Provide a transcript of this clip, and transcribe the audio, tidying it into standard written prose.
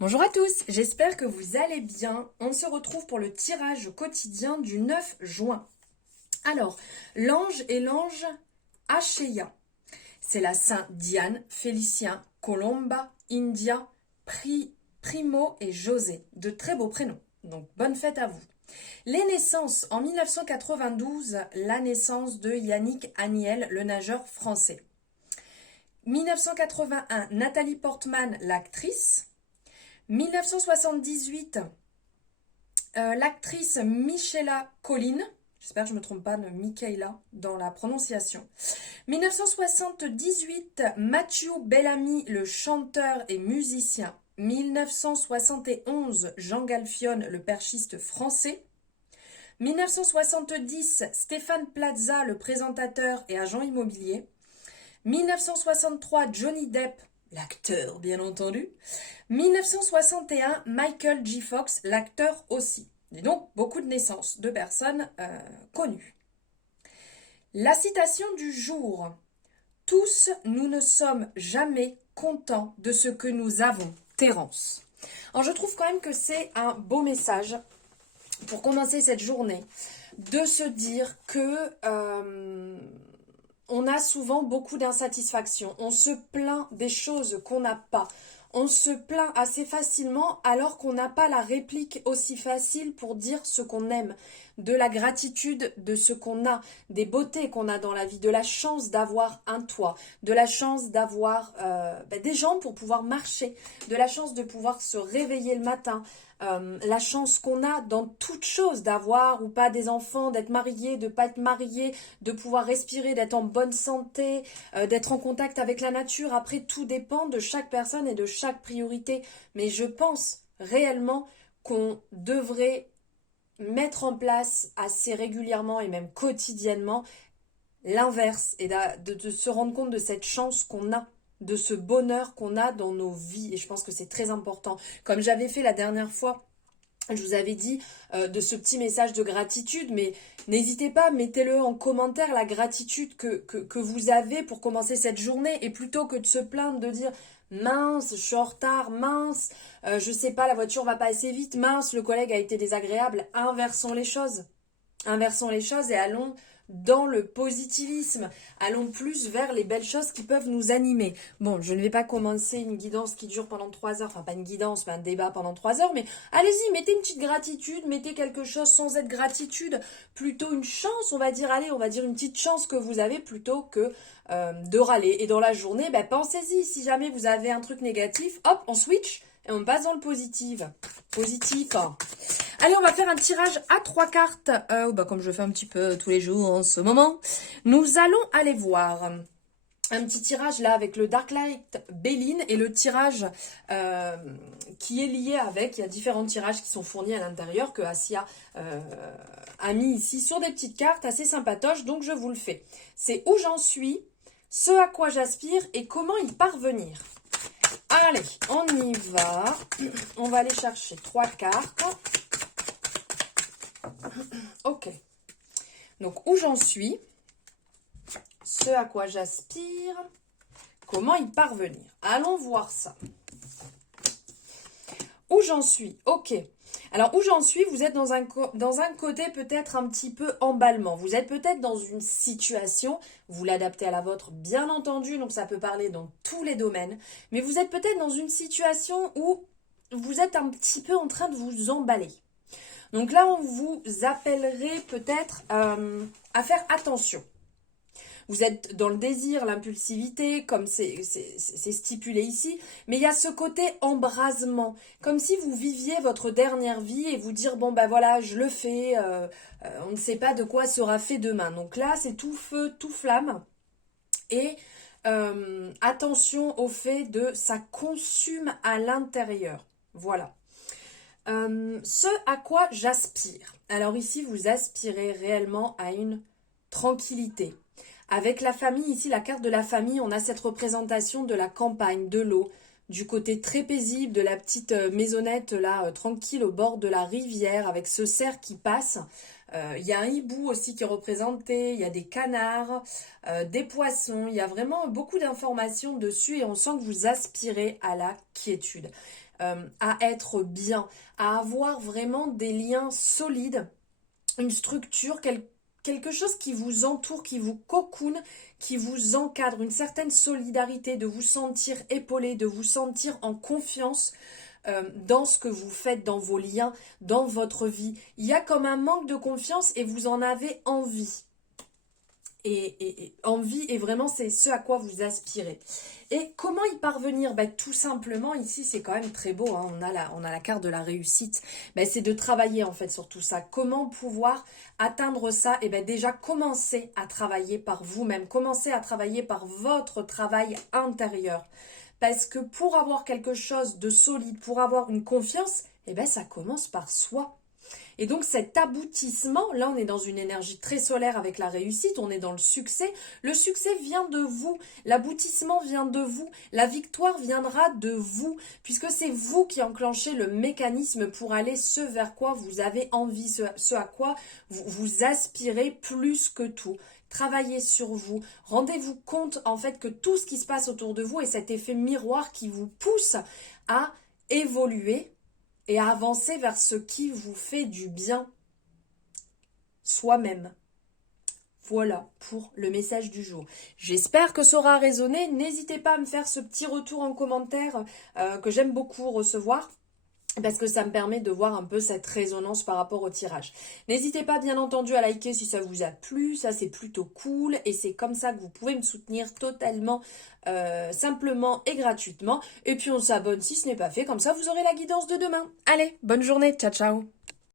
Bonjour à tous, j'espère que vous allez bien. On se retrouve pour le tirage quotidien du 9 juin. Alors, l'ange est l'ange Achéa. C'est la Saint Diane, Félicien, Colomba, India, Primo et José. De très beaux prénoms. Donc, bonne fête à vous. Les naissances. En 1992, la naissance de Yannick Aniel, le nageur français. 1981, Nathalie Portman, l'actrice. 1978, l'actrice Michaela Collin, j'espère que je ne me trompe pas de Michaela dans la prononciation. 1978, Mathieu Bellamy, le chanteur et musicien. 1971, Jean Galfione, le perchiste français. 1970, Stéphane Plaza, le présentateur et agent immobilier. 1963, Johnny Depp, l'acteur bien entendu. 1961, Michael J. Fox, l'acteur aussi. Et donc, beaucoup de naissances de personnes connues. La citation du jour. Tous, nous ne sommes jamais contents de ce que nous avons. Terence. Alors, je trouve quand même que c'est un beau message pour commencer cette journée, de se dire que on a souvent beaucoup d'insatisfaction. On se plaint des choses qu'on n'a pas. On se plaint assez facilement alors qu'on n'a pas la réplique aussi facile pour dire ce qu'on aime, de la gratitude de ce qu'on a, des beautés qu'on a dans la vie, de la chance d'avoir un toit, de la chance d'avoir des jambes pour pouvoir marcher, de la chance de pouvoir se réveiller le matin, la chance qu'on a dans toute chose, d'avoir ou pas des enfants, d'être marié, de pas être marié, de pouvoir respirer, d'être en bonne santé, d'être en contact avec la nature. Après, tout dépend de chaque personne et de chaque priorité. Mais je pense réellement qu'on devrait mettre en place assez régulièrement et même quotidiennement l'inverse et de se rendre compte de cette chance qu'on a, de ce bonheur qu'on a dans nos vies. Et je pense que c'est très important. Comme j'avais fait la dernière fois, je vous avais dit de ce petit message de gratitude, mais n'hésitez pas, mettez-le en commentaire, la gratitude que vous avez pour commencer cette journée. Et plutôt que de se plaindre, de dire mince, je suis en retard, mince, je sais pas, la voiture va pas assez vite, mince, le collègue a été désagréable, inversons les choses. Inversons les choses et allons dans le positivisme. Allons plus vers les belles choses qui peuvent nous animer. Bon, je ne vais pas commencer une guidance qui dure pendant 3 heures. Enfin, pas une guidance, mais un débat pendant 3 heures. Mais allez-y, mettez une petite gratitude. Mettez quelque chose sans être gratitude. Plutôt une chance, on va dire. Allez, on va dire une petite chance que vous avez plutôt que de râler. Et dans la journée, pensez-y. Si jamais vous avez un truc négatif, hop, on switch. Et on passe dans le positif. Positif. Allez, on va faire un tirage à 3 cartes. Comme je fais un petit peu tous les jours en ce moment. Nous allons aller voir un petit tirage là avec le Dark Light Béline et le tirage qui est lié avec. Il y a différents tirages qui sont fournis à l'intérieur que Asia a mis ici sur des petites cartes assez sympatoches. Donc je vous le fais. C'est où j'en suis, ce à quoi j'aspire et comment y parvenir. Allez, on y va. On va aller chercher 3 cartes. Ok. Donc, où j'en suis, ce à quoi j'aspire, comment y parvenir. Allons voir ça. Où j'en suis, ok. Alors, où j'en suis, vous êtes dans un côté peut-être un petit peu emballement. Vous êtes peut-être dans une situation, vous l'adaptez à la vôtre, bien entendu, donc ça peut parler dans tous les domaines. Mais vous êtes peut-être dans une situation où vous êtes un petit peu en train de vous emballer. Donc là, on vous appellerait peut-être à faire attention. Vous êtes dans le désir, l'impulsivité, comme c'est stipulé ici, mais il y a ce côté embrasement, comme si vous viviez votre dernière vie et vous dire, bon ben voilà, je le fais, on ne sait pas de quoi sera fait demain. Donc là, c'est tout feu, tout flamme, et attention au fait de ça consume à l'intérieur. Voilà. Ce à quoi j'aspire. Alors ici, vous aspirez réellement à une tranquillité. Avec la famille, ici, la carte de la famille, on a cette représentation de la campagne, de l'eau, du côté très paisible, de la petite maisonnette là, tranquille au bord de la rivière, avec ce cerf qui passe. Il y a un hibou aussi qui est représenté, il y a des canards, des poissons, il y a vraiment beaucoup d'informations dessus et on sent que vous aspirez à la quiétude. à être bien, à avoir vraiment des liens solides, une structure, quelque chose qui vous entoure, qui vous cocoone, qui vous encadre, une certaine solidarité, de vous sentir épaulé, de vous sentir en confiance dans ce que vous faites, dans vos liens, dans votre vie. Il y a comme un manque de confiance et vous en avez envie. Et envie, et vraiment c'est ce à quoi vous aspirez. Et comment y parvenir? Tout simplement, ici c'est quand même très beau, hein. On a la carte de la réussite. C'est de travailler en fait sur tout ça. Comment pouvoir atteindre ça? Et déjà commencer à travailler par vous-même, commencer à travailler par votre travail intérieur. Parce que pour avoir quelque chose de solide, pour avoir une confiance, ça commence par soi. Et donc cet aboutissement, là on est dans une énergie très solaire avec la réussite, on est dans le succès. Le succès vient de vous, l'aboutissement vient de vous, la victoire viendra de vous, puisque c'est vous qui enclenchez le mécanisme pour aller ce vers quoi vous avez envie, ce à quoi vous aspirez plus que tout. Travaillez sur vous, rendez-vous compte en fait que tout ce qui se passe autour de vous est cet effet miroir qui vous pousse à évoluer et à avancer vers ce qui vous fait du bien soi-même. Voilà pour le message du jour. J'espère que ça aura résonné. N'hésitez pas à me faire ce petit retour en commentaire que j'aime beaucoup recevoir, parce que ça me permet de voir un peu cette résonance par rapport au tirage. N'hésitez pas bien entendu à liker si ça vous a plu, ça c'est plutôt cool et c'est comme ça que vous pouvez me soutenir totalement, simplement et gratuitement. Et puis on s'abonne si ce n'est pas fait, comme ça vous aurez la guidance de demain. Allez, bonne journée, ciao ciao.